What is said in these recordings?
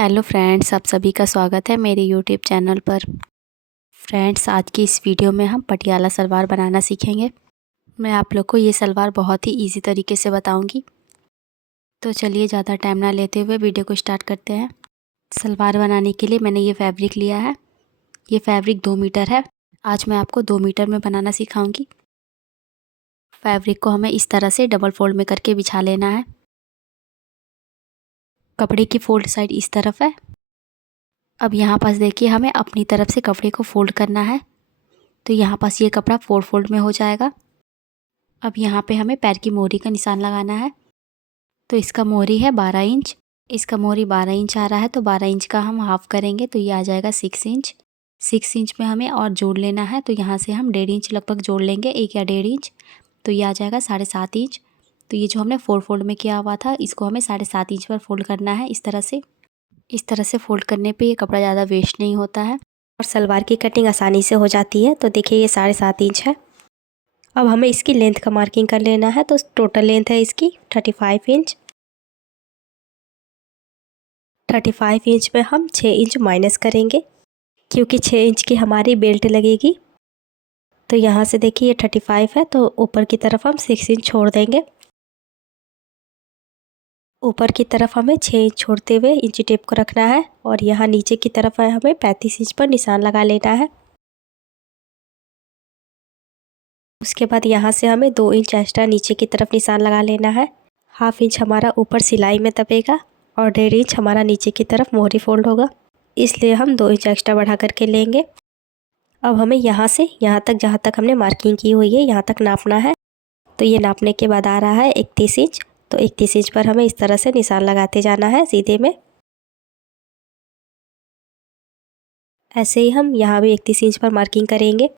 Hello friends, आप सभी का स्वागत है मेरे यूट्यूब चैनल पर। फ्रेंड्स, आज की इस वीडियो में हम पटियाला सलवार बनाना सीखेंगे। मैं आप लोग को ये सलवार बहुत ही इजी तरीके से बताऊंगी। तो चलिए ज़्यादा टाइम ना लेते हुए वीडियो को स्टार्ट करते हैं। सलवार बनाने के लिए मैंने ये फैब्रिक लिया है। ये फैब्रिक 2 मीटर है। आज मैं आपको 2 मीटर में बनाना सिखाऊंगी। फैब्रिक को हमें इस तरह से डबल फोल्ड में करके बिछा लेना है। कपड़े की फोल्ड साइड इस तरफ है। अब यहाँ पास देखिए, हमें अपनी तरफ से कपड़े को फोल्ड करना है। तो यहाँ पास ये कपड़ा 4 फोल्ड में हो जाएगा। अब यहाँ पे हमें पैर की मोहरी का निशान लगाना है। तो इसका मोहरी है 12 इंच। इसका मोहरी 12 इंच आ रहा है, तो 12 इंच का हम हाफ करेंगे तो ये आ जाएगा 6 इंच। 6 इंच में हमें और जोड़ लेना है, तो यहाँ से हम 1.5 इंच लगभग जोड़ लेंगे, 1 या 1.5 इंच। तो ये आ जाएगा 7.5 इंच। तो ये जो हमने 4 फोल्ड में किया हुआ था, इसको हमें 7.5 इंच पर फोल्ड करना है। इस तरह से फोल्ड करने पे ये कपड़ा ज़्यादा वेस्ट नहीं होता है और सलवार की कटिंग आसानी से हो जाती है। तो देखिए, ये 7.5 इंच है। अब हमें इसकी लेंथ का मार्किंग कर लेना है। तो टोटल लेंथ है इसकी 35 इंच। 35 इंच में हम 6 इंच माइनस करेंगे, क्योंकि 6 इंच की हमारी बेल्ट लगेगी। तो यहाँ से देखिए, ये 35 है, तो ऊपर की तरफ हम 6 इंच छोड़ देंगे। ऊपर की तरफ हमें 6 इंच छोड़ते हुए इंची टेप को रखना है और यहाँ नीचे की तरफ है हमें 35 इंच पर निशान लगा लेना है। उसके बाद यहाँ से हमें 2 इंच एक्स्ट्रा नीचे की तरफ निशान लगा लेना है। हाफ इंच हमारा ऊपर सिलाई में दबेगा और 1.5 इंच हमारा नीचे की तरफ मोहरी फोल्ड होगा, इसलिए हम 2 इंच एक्स्ट्रा बढ़ा करके लेंगे। अब हमें यहाँ से यहाँ तक, जहाँ तक हमने मार्किंग की हुई है, यहाँ तक नापना है। तो ये नापने के बाद आ रहा है 31 इंच। तो 31 इंच पर हमें इस तरह से निशान लगाते जाना है सीधे में। ऐसे ही हम यहाँ भी 31 इंच पर मार्किंग करेंगे।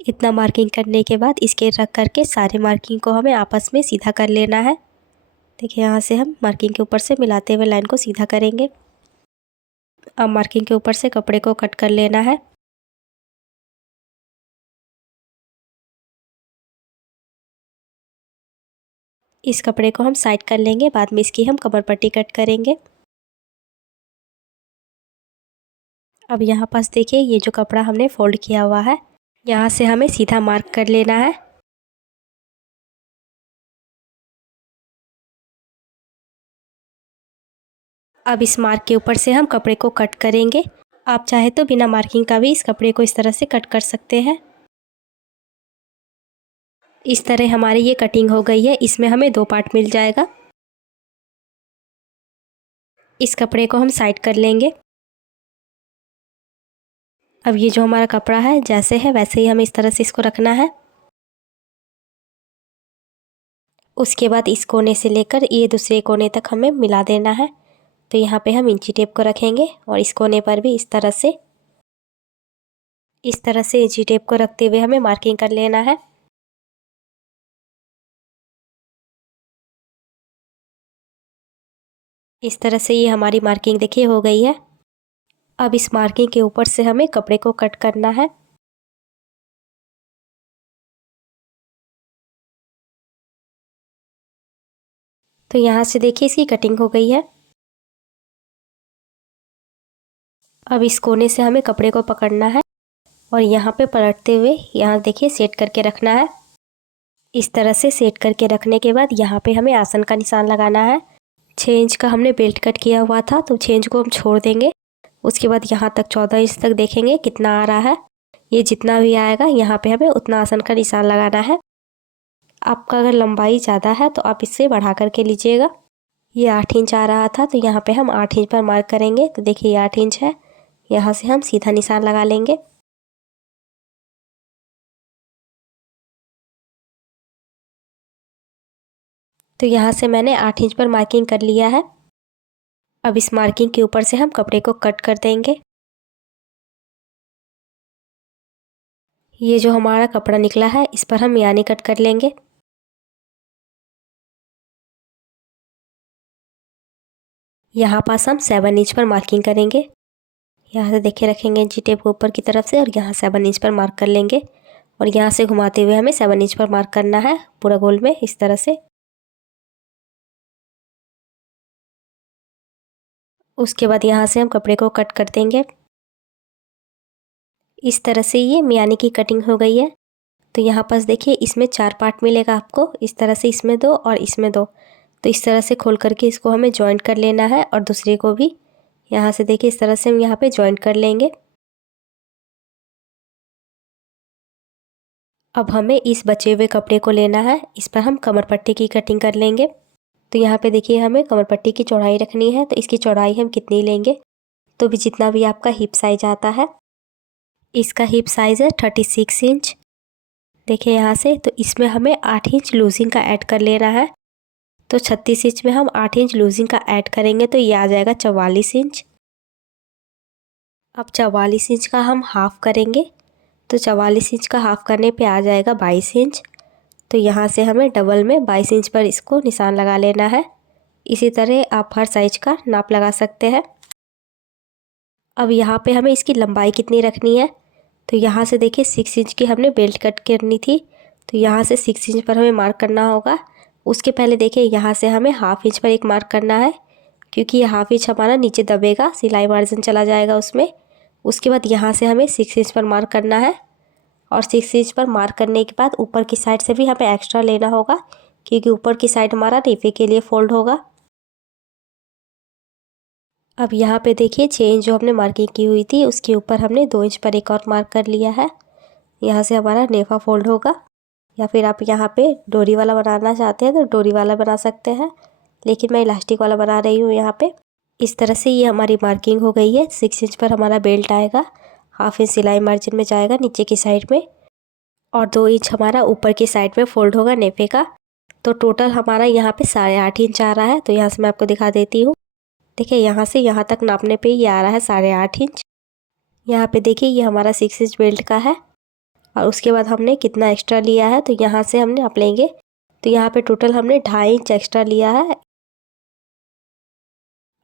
इतना मार्किंग करने के बाद इसके रख करके सारे मार्किंग को हमें आपस में सीधा कर लेना है। देखिए, यहाँ से हम मार्किंग के ऊपर से मिलाते हुए लाइन को सीधा करेंगे। अब मार्किंग के ऊपर से कपड़े को कट कर लेना है। इस कपड़े को हम साइड कर लेंगे, बाद में इसकी हम कमर पट्टी कट करेंगे। अब यहाँ पास देखिए, ये जो कपड़ा हमने फोल्ड किया हुआ है, यहाँ से हमें सीधा मार्क कर लेना है। अब इस मार्क के ऊपर से हम कपड़े को कट करेंगे। आप चाहे तो बिना मार्किंग का भी इस कपड़े को इस तरह से कट कर सकते हैं। इस तरह हमारी ये कटिंग हो गई है। इसमें हमें 2 पार्ट मिल जाएगा। इस कपड़े को हम साइड कर लेंगे। अब ये जो हमारा कपड़ा है, जैसे है वैसे ही हमें इस तरह से इसको रखना है। उसके बाद इस कोने से लेकर ये दूसरे कोने तक हमें मिला देना है। तो यहाँ पे हम इंची टेप को रखेंगे और इस कोने पर भी इस तरह से इंची टेप को रखते हुए हमें मार्किंग कर लेना है। इस तरह से ये हमारी मार्किंग देखिए हो गई है। अब इस मार्किंग के ऊपर से हमें कपड़े को कट करना है। तो यहाँ से देखिए, इसकी कटिंग हो गई है। अब इस कोने से हमें कपड़े को पकड़ना है और यहाँ पे पलटते हुए यहाँ देखिए सेट करके रखना है। इस तरह से सेट करके रखने के बाद यहाँ पे हमें आसन का निशान लगाना है। 6 इंच का हमने बेल्ट कट किया हुआ था, तो 6 इंच को हम छोड़ देंगे। उसके बाद यहाँ तक 14 इंच तक देखेंगे कितना आ रहा है। ये जितना भी आएगा, यहाँ पे हमें उतना आसन का निशान लगाना है। आपका अगर लंबाई ज़्यादा है तो आप इससे बढ़ा करके लीजिएगा। ये 8 इंच आ रहा था, तो यहाँ पे हम 8 इंच पर मार्क करेंगे। तो देखिए, ये 8 इंच है। यहाँ से हम सीधा निशान लगा लेंगे। तो यहाँ से मैंने 8 इंच पर मार्किंग कर लिया है। अब इस मार्किंग के ऊपर से हम कपड़े को कट कर देंगे। ये जो हमारा कपड़ा निकला है, इस पर हम यानी कट कर लेंगे। यहाँ पास हम 7 इंच पर मार्किंग करेंगे। यहाँ से देखिए रखेंगे इंची टेप को ऊपर की तरफ से और यहाँ 7 इंच पर मार्क कर लेंगे और यहाँ से घुमाते हुए हमें 7 इंच पर मार्क करना है पूरा गोल में, इस तरह से। उसके बाद यहाँ से हम कपड़े को कट कर देंगे। इस तरह से ये मियानी की कटिंग हो गई है। तो यहाँ पास देखिए इसमें 4 पार्ट मिलेगा आपको, इस तरह से इसमें 2 और इसमें 2। तो इस तरह से खोल करके इसको हमें जॉइंट कर लेना है और दूसरे को भी यहाँ से देखिए इस तरह से हम यहाँ पे जॉइंट कर लेंगे। अब हमें इस बचे हुए कपड़े को लेना है, इस पर हम कमर पट्टी की कटिंग कर लेंगे। तो यहाँ पे देखिए हमें कमर पट्टी की चौड़ाई रखनी है। तो इसकी चौड़ाई हम कितनी लेंगे, तो भी जितना भी आपका हिप साइज आता है। इसका हिप साइज़ है 36 इंच। देखिए यहाँ से, तो इसमें हमें 8 इंच लूजिंग का ऐड कर लेना है। तो 36 इंच में हम 8 इंच लूजिंग का ऐड करेंगे तो ये आ जाएगा 44 इंच। अब 44 इंच का हम हाफ़ करेंगे, तो 44 इंच का हाफ़ करने पे आ जाएगा 22 इंच। तो यहाँ से हमें डबल में 22 इंच पर इसको निशान लगा लेना है। इसी तरह आप हर साइज का नाप लगा सकते हैं। अब यहाँ पे हमें इसकी लंबाई कितनी रखनी है, तो यहाँ से देखिए 6 इंच की हमने बेल्ट कट करनी थी। तो यहाँ से 6 इंच पर हमें मार्क करना होगा। उसके पहले देखिए यहाँ से हमें हाफ़ इंच पर एक मार्क करना है, क्योंकि ये हाफ़ इंच हमारा नीचे दबेगा, सिलाई मार्जिन चला जाएगा उसमें। उसके बाद यहाँ से हमें 6 इंच पर मार्क करना है और 6 इंच पर मार्क करने के बाद ऊपर की साइड से भी हमें एक्स्ट्रा लेना होगा, क्योंकि ऊपर की साइड हमारा नेफे के लिए फोल्ड होगा। अब यहाँ पे देखिए 6 इंच जो हमने मार्किंग की हुई थी उसके ऊपर हमने 2 इंच पर एक और मार्क कर लिया है। यहाँ से हमारा नेफा फोल्ड होगा, या फिर आप यहाँ पे डोरी वाला बनाना चाहते हैं तो डोरी वाला बना सकते हैं, लेकिन मैं इलास्टिक वाला बना रही हूँ यहाँ पे। इस तरह से ये हमारी मार्किंग हो गई है। 6 इंच पर हमारा बेल्ट आएगा, हाफ इंच सिलाई मार्जिन में जाएगा नीचे की साइड में, और 2 इंच हमारा ऊपर की साइड में फोल्ड होगा नेफे का। तो टोटल हमारा यहाँ पे 8.5 इंच आ रहा है। तो यहाँ से मैं आपको दिखा देती हूँ। देखिए यहाँ से यहाँ तक नापने पे ये आ रहा है 8.5 इंच। यहाँ पे देखिए ये हमारा 6 इंच बेल्ट का है, और उसके बाद हमने कितना एक्स्ट्रा लिया है तो यहाँ से हमने नाप लेंगे। तो यहाँ पे टोटल हमने 2.5 इंच एक्स्ट्रा लिया है।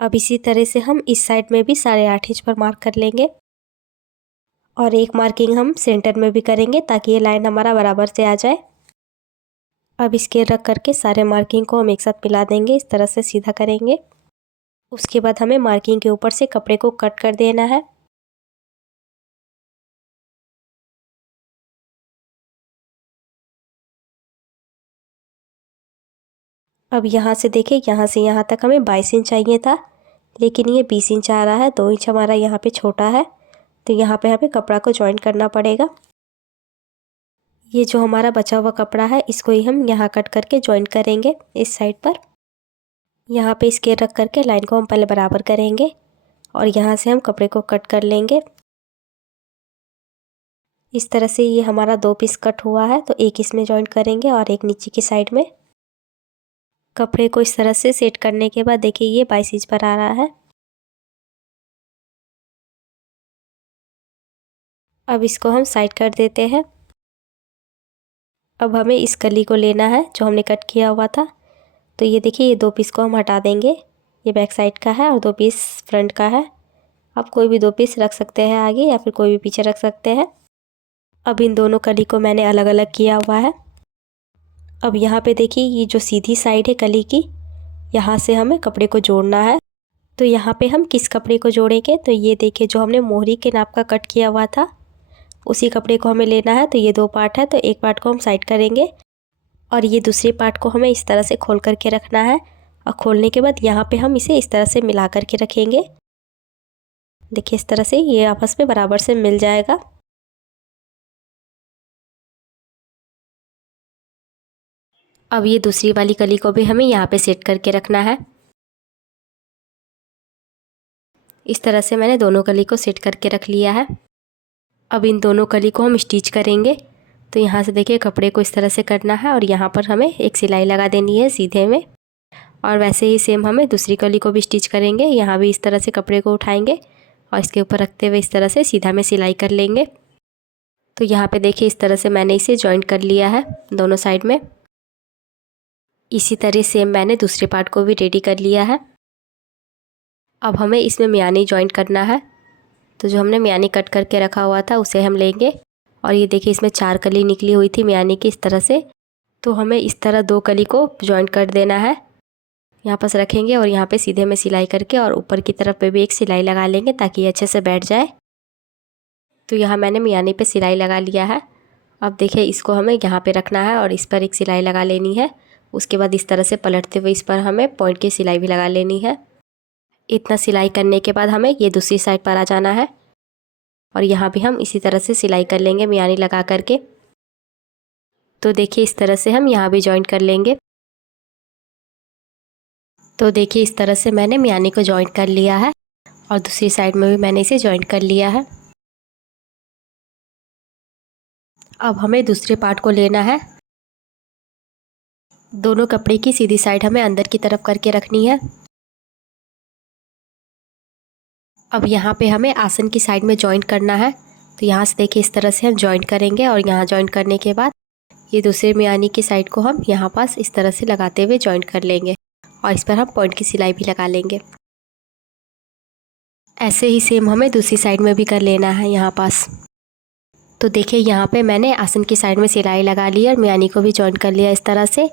अब इसी तरह से हम इस साइड में भी 8.5 इंच पर मार्क कर लेंगे, और एक मार्किंग हम सेंटर में भी करेंगे ताकि ये लाइन हमारा बराबर से आ जाए। अब इसके रख करके सारे मार्किंग को हम एक साथ मिला देंगे, इस तरह से सीधा करेंगे। उसके बाद हमें मार्किंग के ऊपर से कपड़े को कट कर देना है। अब यहाँ से देखिए यहाँ से यहाँ तक हमें 22 इंच चाहिए था, लेकिन ये 20 इंच आ रहा है। 2 इंच हमारा यहाँ पे छोटा है, तो यहाँ पे हमें कपड़ा को जॉइंट करना पड़ेगा। ये जो हमारा बचा हुआ कपड़ा है इसको ही हम यहाँ कट करके जॉइंट करेंगे इस साइड पर। यहाँ पे स्केल रख करके लाइन को हम पहले बराबर करेंगे, और यहाँ से हम कपड़े को कट कर लेंगे। इस तरह से ये हमारा 2 पीस कट हुआ है, तो एक इसमें जॉइंट करेंगे और एक नीचे की साइड में। कपड़े को इस तरह से सेट करने के बाद देखिए ये 22 इंच पर आ रहा है। अब इसको हम साइड कर देते हैं। अब हमें इस कली को लेना है जो हमने कट किया हुआ था। तो ये देखिए ये 2 पीस को हम हटा देंगे, ये बैक साइड का है और 2 पीस फ्रंट का है। आप कोई भी 2 पीस रख सकते हैं आगे, या फिर कोई भी पीछे रख सकते हैं। अब इन दोनों कली को मैंने अलग अलग किया हुआ है। अब यहाँ पे देखिए ये जो सीधी साइड है कली की, यहाँ से हमें कपड़े को जोड़ना है। तो यहाँ पे हम किस कपड़े को जोड़ेंगे, तो ये देखिए जो हमने मोहरी के नाप का कट किया हुआ था उसी कपड़े को हमें लेना है। तो ये 2 पार्ट है, तो एक पार्ट को हम साइड करेंगे और ये दूसरे पार्ट को हमें इस तरह से खोल करके रखना है, और खोलने के बाद यहाँ पे हम इसे इस तरह से मिला करके रखेंगे। देखिए इस तरह से ये आपस में बराबर से मिल जाएगा। अब ये दूसरी वाली कली को भी हमें यहाँ पे सेट करके रखना है। इस तरह से मैंने दोनों कली को सेट करके रख लिया है। अब इन दोनों कली को हम स्टिच करेंगे। तो यहाँ से देखिए कपड़े को इस तरह से करना है, और यहाँ पर हमें एक सिलाई लगा देनी है सीधे में, और वैसे ही सेम हमें दूसरी कली को भी स्टिच करेंगे। यहाँ भी इस तरह से कपड़े को उठाएंगे और इसके ऊपर रखते हुए इस तरह से सीधा में सिलाई कर लेंगे। तो यहाँ पे देखिए इस तरह से मैंने इसे जॉइंट कर लिया है दोनों साइड में। इसी तरह सेम मैंने दूसरे पार्ट को भी रेडी कर लिया है। अब हमें इसमें मियानी जॉइंट करना है। तो जो हमने मियानी कट करके रखा हुआ था उसे हम लेंगे, और ये देखिए इसमें 4 कली निकली हुई थी मियानी की इस तरह से। तो हमें इस तरह 2 कली को जॉइंट कर देना है। यहाँ पास रखेंगे और यहाँ पे सीधे में सिलाई करके और ऊपर की तरफ पे भी एक सिलाई लगा लेंगे ताकि ये अच्छे से बैठ जाए। तो यहाँ मैंने मियानी पे सिलाई लगा लिया है। अब देखिए इसको हमें यहाँ पे रखना है और इस पर एक सिलाई लगा लेनी है। उसके बाद इस तरह से पलटते हुए इस पर हमें पॉइंट की सिलाई भी लगा लेनी है। इतना सिलाई करने के बाद हमें ये दूसरी साइड पर आ जाना है और यहाँ भी हम इसी तरह से सिलाई कर लेंगे मियानी लगा करके। तो देखिए इस तरह से हम यहाँ भी जॉइंट कर लेंगे। तो देखिए इस तरह से मैंने मियानी को जॉइंट कर लिया है और दूसरी साइड में भी मैंने इसे जॉइंट कर लिया है। अब हमें दूसरे पार्ट को लेना है। दोनों कपड़े की सीधी साइड हमें अंदर की तरफ करके रखनी है। अब यहाँ पे हमें आसन की साइड में जॉइंट करना है। तो यहाँ से देखिए इस तरह से हम जॉइंट करेंगे और यहाँ जॉइंट करने के बाद ये दूसरे मियानी की साइड को हम यहाँ पास इस तरह से लगाते हुए जॉइंट कर लेंगे और इस पर हम पॉइंट की सिलाई भी लगा लेंगे। ऐसे ही सेम हमें दूसरी साइड में भी कर लेना है यहाँ पास। तो देखिए यहाँ पे मैंने आसन की साइड में सिलाई लगा ली और मियानी को भी जॉइंट कर लिया इस तरह से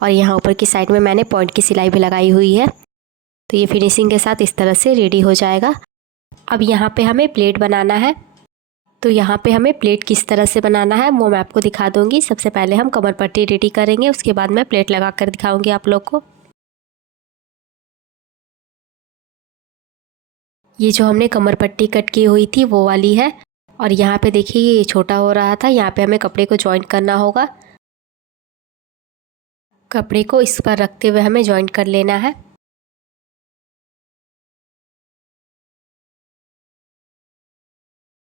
और यहाँ ऊपर की साइड में मैंने पॉइंट की सिलाई भी लगाई हुई है। तो ये फिनिशिंग के साथ इस तरह से रेडी हो जाएगा। अब यहाँ पे हमें प्लेट बनाना है। तो यहाँ पे हमें प्लेट किस तरह से बनाना है वो मैं आपको दिखा दूँगी। सबसे पहले हम कमर पट्टी रेडी करेंगे, उसके बाद मैं प्लेट लगा कर दिखाऊँगी आप लोग को। ये जो हमने कमर पट्टी कट की हुई थी वो वाली है और यहाँ पे देखिए ये छोटा हो रहा था, यहाँ पे हमें कपड़े को जॉइंट करना होगा। कपड़े को इस पर रखते हुए हमें जॉइंट कर लेना है।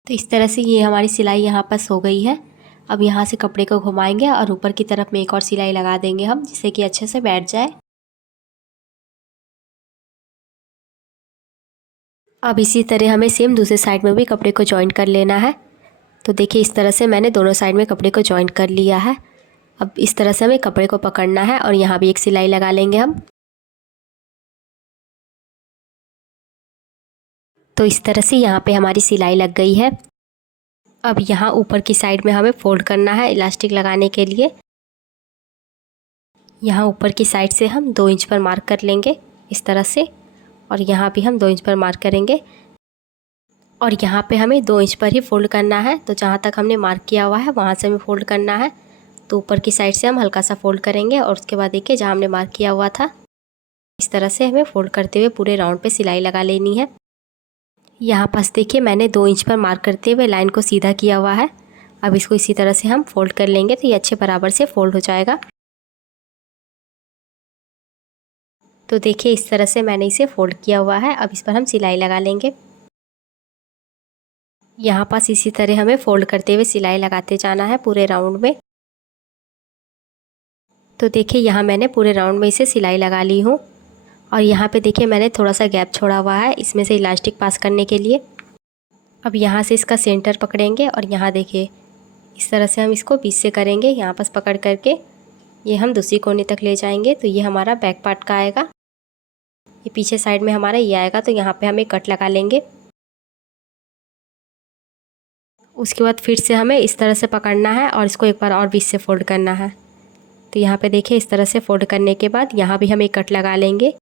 तो इस तरह से ये हमारी सिलाई यहाँ पास हो गई है। अब यहाँ से कपड़े को घुमाएंगे और ऊपर की तरफ में एक और सिलाई लगा देंगे हम, जिससे कि अच्छे से बैठ जाए। अब इसी तरह हमें सेम दूसरे साइड में भी कपड़े को जॉइंट कर लेना है। तो देखिए इस तरह से मैंने दोनों साइड में कपड़े को जॉइंट कर लिया है। अब इस तरह से हमें कपड़े को पकड़ना है और यहाँ भी एक सिलाई लगा लेंगे हम। तो इस तरह से यहाँ पे हमारी सिलाई लग गई है। अब यहाँ ऊपर की साइड में हमें फोल्ड करना है इलास्टिक लगाने के लिए। यहाँ ऊपर की साइड से हम 2 इंच पर मार्क कर लेंगे इस तरह से और यहाँ भी हम 2 इंच पर मार्क करेंगे और यहाँ पे हमें 2 इंच पर ही फोल्ड करना है। तो जहाँ तक हमने मार्क किया हुआ है वहाँ से हमें फोल्ड करना है। तो ऊपर की साइड से हम हल्का सा फोल्ड करेंगे और उसके बाद देखिए जहाँ हमने मार्क किया हुआ था इस तरह से हमें फोल्ड करते हुए पूरे राउंड पे सिलाई लगा लेनी है। यहाँ पास देखिए मैंने 2 इंच पर मार्क करते हुए लाइन को सीधा किया हुआ है। अब इसको इसी तरह से हम फोल्ड कर लेंगे तो ये अच्छे बराबर से फोल्ड हो जाएगा। तो देखिए इस तरह से मैंने इसे फोल्ड किया हुआ है। अब इस पर हम सिलाई लगा लेंगे। यहाँ पास इसी तरह हमें फोल्ड करते हुए सिलाई लगाते जाना है पूरे राउंड में। तो देखिए यहाँ मैंने पूरे राउंड में इसे सिलाई लगा ली हूँ और यहाँ पे देखिए मैंने थोड़ा सा गैप छोड़ा हुआ है इसमें से इलास्टिक पास करने के लिए। अब यहाँ से इसका सेंटर पकड़ेंगे और यहाँ देखिए इस तरह से हम इसको बीच से करेंगे, यहाँ पास पकड़ करके ये हम दूसरी कोने तक ले जाएंगे। तो ये हमारा बैक पार्ट का आएगा, ये पीछे साइड में हमारा ये आएगा। तो यहाँ पे हमें कट लगा लेंगे। उसके बाद फिर से हमें इस तरह से पकड़ना है और इसको एक बार और बीच से फोल्ड करना है। तो यहाँ पे देखिए इस तरह से फोल्ड करने के बाद यहाँ भी हम एक कट लगा लेंगे।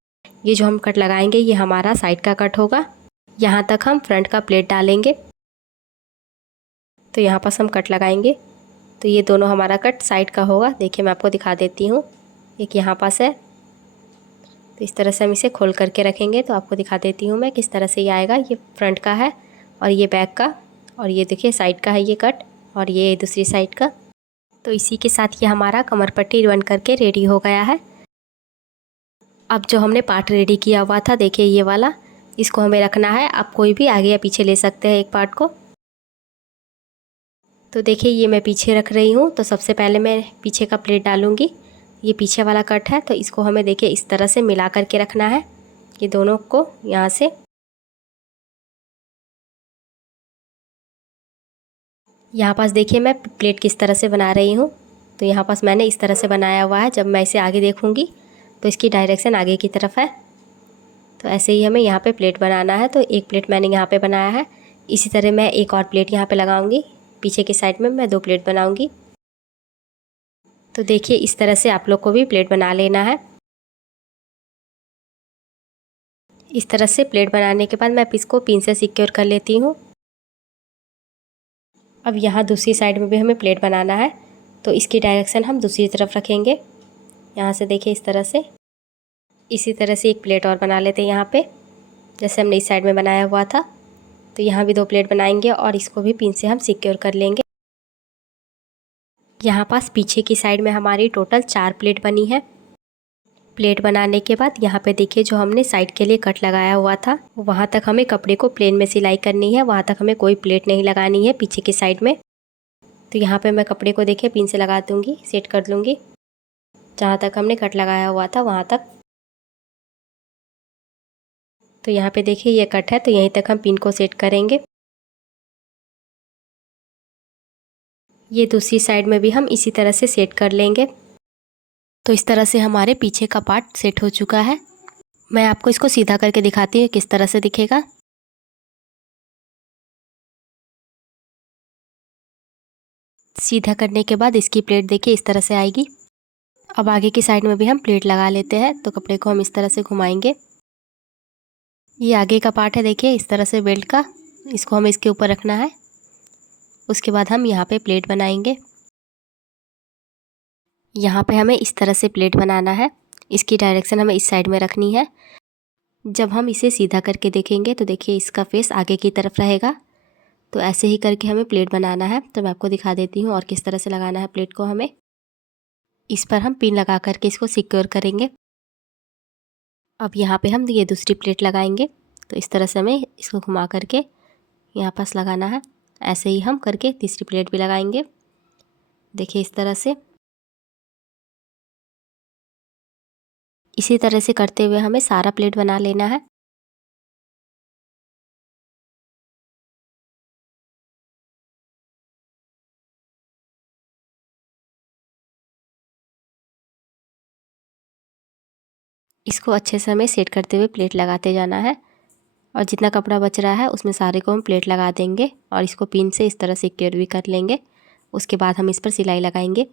ये जो हम कट लगाएंगे ये हमारा साइड का कट होगा। यहाँ तक हम फ्रंट का प्लेट डालेंगे। तो यहाँ पास हम कट लगाएंगे। तो ये दोनों हमारा कट साइड का होगा। देखिए मैं आपको दिखा देती हूँ, एक यहाँ पास है। तो इस तरह से हम इसे खोल करके रखेंगे। तो आपको दिखा देती हूँ मैं किस तरह से ये आएगा। ये फ्रंट का है और ये बैक का और ये देखिए साइड का है ये कट और ये दूसरी साइड का। तो इसी के साथ ये हमारा कमर पट्टी बन करके रेडी हो गया है। अब जो हमने पार्ट रेडी किया हुआ था देखिए ये वाला, इसको हमें रखना है। आप कोई भी आगे या पीछे ले सकते हैं एक पार्ट को। तो देखिए ये मैं पीछे रख रही हूँ। तो सबसे पहले मैं पीछे का प्लेट डालूँगी। ये पीछे वाला कट है तो इसको हमें देखिए इस तरह से मिला करके रखना है, ये दोनों को यहाँ से। यहाँ पास देखिए मैं प्लेट किस तरह से बना रही हूँ। तो यहाँ पास मैंने इस तरह से बनाया हुआ है। जब मैं इसे आगे देखूँगी तो इसकी डायरेक्शन आगे की तरफ है। तो ऐसे ही हमें यहाँ पे प्लेट बनाना है। तो एक प्लेट मैंने यहाँ पे बनाया है। इसी तरह मैं एक और प्लेट यहाँ पे लगाऊंगी। पीछे की साइड में मैं 2 प्लेट बनाऊंगी। तो देखिए इस तरह से आप लोग को भी प्लेट बना लेना है। इस तरह से प्लेट बनाने के बाद मैं इसको पिन से सिक्योर कर लेती हूँ। अब यहाँ दूसरी साइड में भी हमें प्लेट बनाना है, तो इसकी डायरेक्शन हम दूसरी तरफ रखेंगे। यहाँ से देखिए इस तरह से, इसी तरह से एक प्लेट और बना लेते हैं यहाँ पे, जैसे हमने इस साइड में बनाया हुआ था। तो यहाँ भी 2 प्लेट बनाएंगे और इसको भी पिन से हम सिक्योर कर लेंगे। यहाँ पास पीछे की साइड में हमारी टोटल 4 प्लेट बनी है। प्लेट बनाने के बाद यहाँ पे देखिए जो हमने साइड के लिए कट लगाया हुआ था, वहाँ तक हमें कपड़े को प्लेन में सिलाई करनी है, वहाँ तक हमें कोई प्लेट नहीं लगानी है पीछे की साइड में। तो यहाँ पे मैं कपड़े को देखिए पिन से लगा दूँगी, सेट कर लूँगी जहाँ तक हमने कट लगाया हुआ था वहाँ तक। तो यहाँ पे देखिए ये कट है, तो यहीं तक हम पिन को सेट करेंगे। ये दूसरी साइड में भी हम इसी तरह से सेट कर लेंगे। तो इस तरह से हमारे पीछे का पार्ट सेट हो चुका है। मैं आपको इसको सीधा करके दिखाती हूँ किस तरह से दिखेगा। सीधा करने के बाद इसकी प्लेट देखिए इस तरह से आएगी। अब आगे की साइड में भी हम प्लेट लगा लेते हैं, तो कपड़े को हम इस तरह से घुमाएंगे। ये आगे का पार्ट है देखिए इस तरह से बेल्ट का, इसको हमें इसके ऊपर रखना है। उसके बाद हम यहाँ पे प्लेट बनाएंगे। यहाँ पे हमें इस तरह से प्लेट बनाना है, इसकी डायरेक्शन हमें इस साइड में रखनी है। जब हम इसे सीधा करके देखेंगे तो देखिए इसका फेस आगे की तरफ रहेगा। तो ऐसे ही करके हमें प्लेट बनाना है। तो मैं आपको दिखा देती हूँ और किस तरह से लगाना है प्लेट को हमें। इस पर हम पिन लगा करके इसको सिक्योर करेंगे। अब यहाँ पे हम ये दूसरी प्लेट लगाएंगे, तो इस तरह से हमें इसको घुमा करके यहाँ पास लगाना है। ऐसे ही हम करके तीसरी प्लेट भी लगाएंगे, देखिए इस तरह से। इसी तरह से करते हुए हमें सारा प्लेट बना लेना है। इसको अच्छे से हमें सेट करते हुए प्लेट लगाते जाना है, और जितना कपड़ा बच रहा है उसमें सारे को हम प्लेट लगा देंगे और इसको पिन से इस तरह सिक्योर भी कर लेंगे। उसके बाद हम इस पर सिलाई लगाएंगे।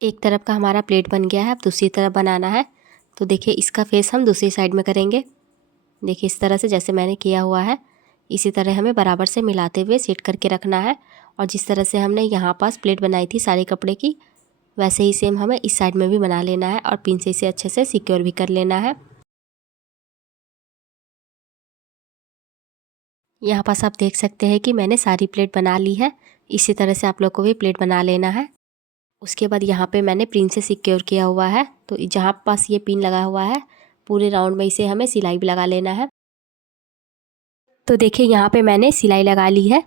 एक तरफ का हमारा प्लेट बन गया है, अब दूसरी तरफ बनाना है। तो देखिए इसका फेस हम दूसरी साइड में करेंगे। देखिए इस तरह से जैसे मैंने किया हुआ है, इसी तरह हमें बराबर से मिलाते हुए सेट करके रखना है। और जिस तरह से हमने यहाँ पास प्लेट बनाई थी सारे कपड़े की, वैसे ही सेम हमें इस साइड में भी बना लेना है और पिन से इसे अच्छे से सिक्योर भी कर लेना है। यहाँ पास आप देख सकते हैं कि मैंने सारी प्लेट बना ली है। इसी तरह से आप लोग को भी प्लेट बना लेना है। उसके बाद यहाँ पे मैंने पिन से सिक्योर किया हुआ है, तो जहाँ पास ये पिन लगा हुआ है पूरे राउंड में इसे हमें सिलाई भी लगा लेना है। तो देखिए यहाँ पे मैंने सिलाई लगा ली है,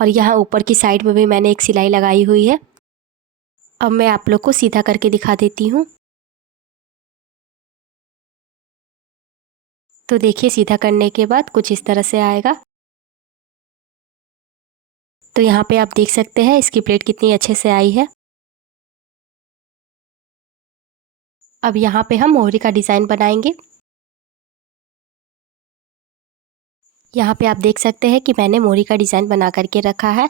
और यहाँ ऊपर की साइड में भी मैंने एक सिलाई लगाई हुई है। अब मैं आप लोग को सीधा करके दिखा देती हूँ। तो देखिए सीधा करने के बाद कुछ इस तरह से आएगा। तो यहाँ पे आप देख सकते हैं इसकी प्लेट कितनी अच्छे से आई है। अब यहाँ पे हम मोहरी का डिज़ाइन बनाएंगे। यहाँ पे आप देख सकते हैं कि मैंने मोहरी का डिज़ाइन बना करके रखा है।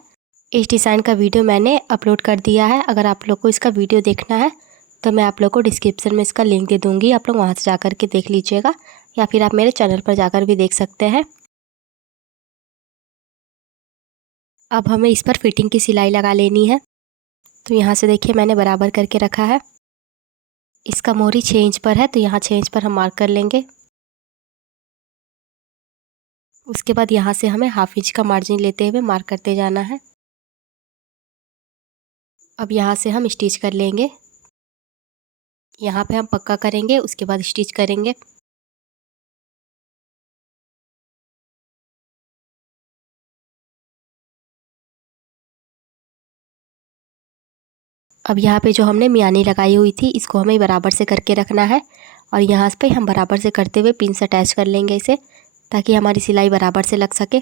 इस डिज़ाइन का वीडियो मैंने अपलोड कर दिया है। अगर आप लोग को इसका वीडियो देखना है तो मैं आप लोग को डिस्क्रिप्शन में इसका लिंक दे दूँगी, आप लोग वहाँ से जा कर के देख लीजिएगा, या फिर आप मेरे चैनल पर जाकर भी देख सकते हैं। अब हमें इस पर फिटिंग की सिलाई लगा लेनी है। तो यहाँ से देखिए मैंने बराबर करके रखा है। इसका मोहरी 6 इंच पर है, तो यहाँ 6 इंच पर हम मार्क कर लेंगे। उसके बाद यहाँ से हमें हाफ इंच का मार्जिन लेते हुए मार्क करते जाना है। अब यहाँ से हम स्टिच कर लेंगे। यहाँ पे हम पक्का करेंगे, उसके बाद स्टिच करेंगे। अब यहाँ पे जो हमने मियानी लगाई हुई थी इसको हमें बराबर से करके रखना है, और यहाँ पे हम बराबर से करते हुए पिन से अटैच कर लेंगे इसे, ताकि हमारी सिलाई बराबर से लग सके।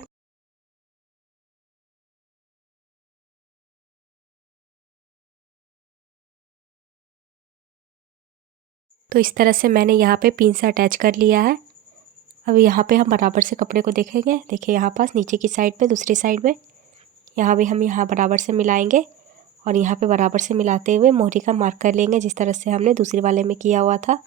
तो इस तरह से मैंने यहाँ पे पिन से अटैच कर लिया है। अब यहाँ पे हम बराबर से कपड़े को देखेंगे। देखिए यहाँ पास नीचे की साइड पे, दूसरी साइड में यहाँ भी हम यहाँ बराबर से मिलाएंगे, और यहाँ पे बराबर से मिलाते हुए मोहरी का मार्क कर लेंगे, जिस तरह से हमने दूसरे वाले में किया हुआ था।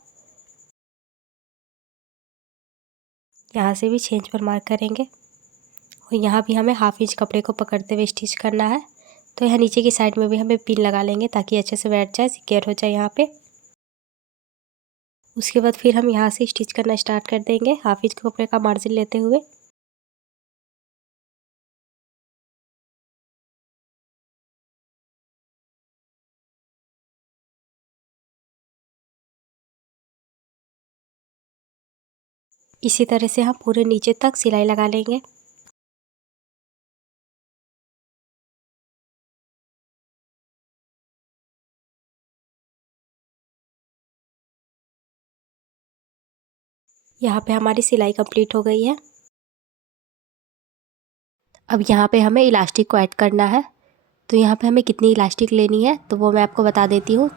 यहाँ से भी छेंच पर मार्क करेंगे और यहाँ भी हमें 1/2 इंच कपड़े को पकड़ते हुए स्टिच करना है। तो यहाँ नीचे की साइड में भी हमें पिन लगा लेंगे ताकि अच्छे से बैठ जाए, सिक्योर हो जाए यहाँ पे। उसके बाद फिर हम यहाँ से स्टिच करना स्टार्ट कर देंगे 1/2 इंच कपड़े का मार्जिन लेते हुए। इसी तरह से हम पूरे नीचे तक सिलाई लगा लेंगे। यहाँ पे हमारी सिलाई कंप्लीट हो गई है। अब यहाँ पे हमें इलास्टिक को ऐड करना है। तो यहाँ पे हमें कितनी इलास्टिक लेनी है तो वो मैं आपको बता देती हूँ।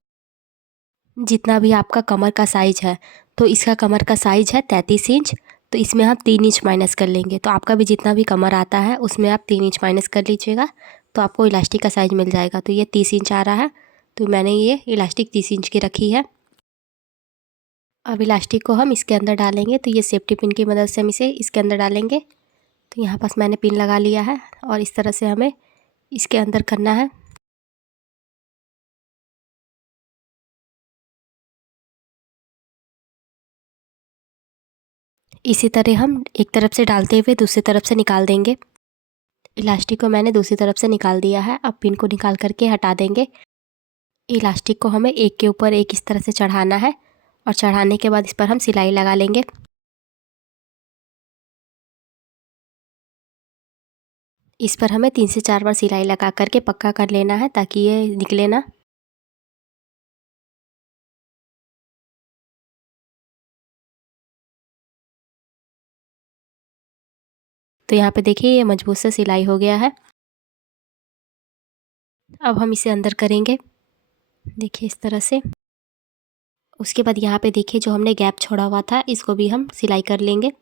जितना भी आपका कमर का साइज़ है, तो इसका कमर का साइज़ है 33 इंच, तो इसमें हम 3 इंच माइनस कर लेंगे। तो आपका भी जितना भी कमर आता है उसमें आप 3 इंच माइनस कर लीजिएगा, तो आपको इलास्टिक का साइज़ मिल जाएगा। तो ये 30 इंच आ रहा है, तो मैंने ये इलास्टिक 30 इंच की रखी है। अब इलास्टिक को हम इसके अंदर डालेंगे, तो ये सेफ्टी पिन की मदद से हम इसे इसके अंदर डालेंगे। तो यहाँ पास मैंने पिन लगा लिया है और इस तरह से हमें इसके अंदर करना है। इसी तरह हम एक तरफ से डालते हुए दूसरी तरफ से निकाल देंगे। इलास्टिक को मैंने दूसरी तरफ से निकाल दिया है। अब पिन को निकाल करके हटा देंगे। इलास्टिक को हमें एक के ऊपर एक इस तरह से चढ़ाना है और चढ़ाने के बाद इस पर हम सिलाई लगा लेंगे। इस पर हमें 3 से 4 बार सिलाई लगा करके पक्का कर लेना है ताकि ये निकले ना। तो यहाँ पे देखिए ये मजबूत से सिलाई हो गया है। अब हम इसे अंदर करेंगे, देखिए इस तरह से। उसके बाद यहाँ पे देखिए जो हमने गैप छोड़ा हुआ था इसको भी हम सिलाई कर लेंगे।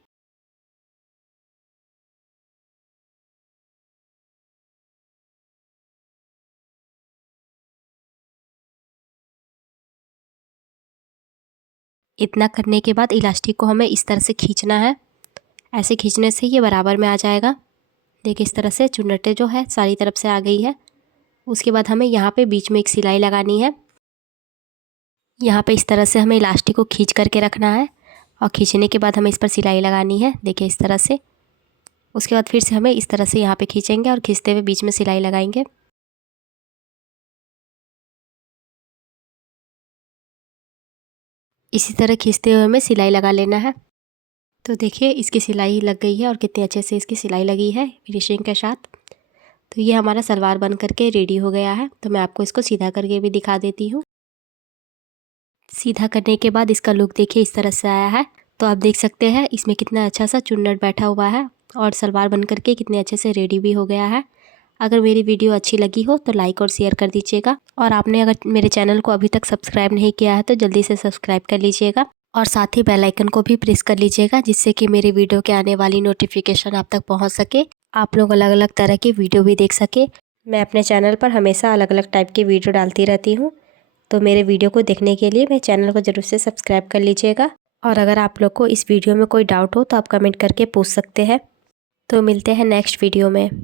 इतना करने के बाद इलास्टिक को हमें इस तरह से खींचना है। ऐसे खींचने से ये बराबर में आ जाएगा। देखिए इस तरह से चुन्नटें जो है सारी तरफ से आ गई है। उसके बाद हमें यहाँ पे बीच में एक सिलाई लगानी है। यहाँ पे इस तरह से हमें इलास्टिक को खींच करके रखना है और खींचने के बाद हमें इस पर सिलाई लगानी है, देखिए इस तरह से। उसके बाद फिर से हमें इस तरह से यहाँ पे खींचेंगे और खींचते हुए बीच में सिलाई लगाएंगे। इसी तरह खींचते हुए हमें सिलाई लगा लेना है। तो देखिए इसकी सिलाई लग गई है और कितने अच्छे से इसकी सिलाई लगी है फिनिशिंग के साथ। तो ये हमारा सलवार बन करके रेडी हो गया है। तो मैं आपको इसको सीधा करके भी दिखा देती हूँ। सीधा करने के बाद इसका लुक देखिए इस तरह से आया है। तो आप देख सकते हैं इसमें कितना अच्छा सा चुन्नट बैठा हुआ है और सलवार बन करके कितने अच्छे से रेडी भी हो गया है। अगर मेरी वीडियो अच्छी लगी हो तो लाइक और शेयर कर दीजिएगा, और आपने अगर मेरे चैनल को अभी तक सब्सक्राइब नहीं किया है तो जल्दी से सब्सक्राइब कर लीजिएगा और साथ ही बेल आइकन को भी प्रेस कर लीजिएगा, जिससे कि मेरे वीडियो के आने वाली नोटिफिकेशन आप तक पहुंच सके, आप लोग अलग अलग तरह की वीडियो भी देख सके। मैं अपने चैनल पर हमेशा अलग अलग टाइप की वीडियो डालती रहती हूँ, तो मेरे वीडियो को देखने के लिए मेरे चैनल को ज़रूर से सब्सक्राइब कर लीजिएगा। और अगर आप लोग को इस वीडियो में कोई डाउट हो तो आप कमेंट करके पूछ सकते हैं। तो मिलते हैं नेक्स्ट वीडियो में।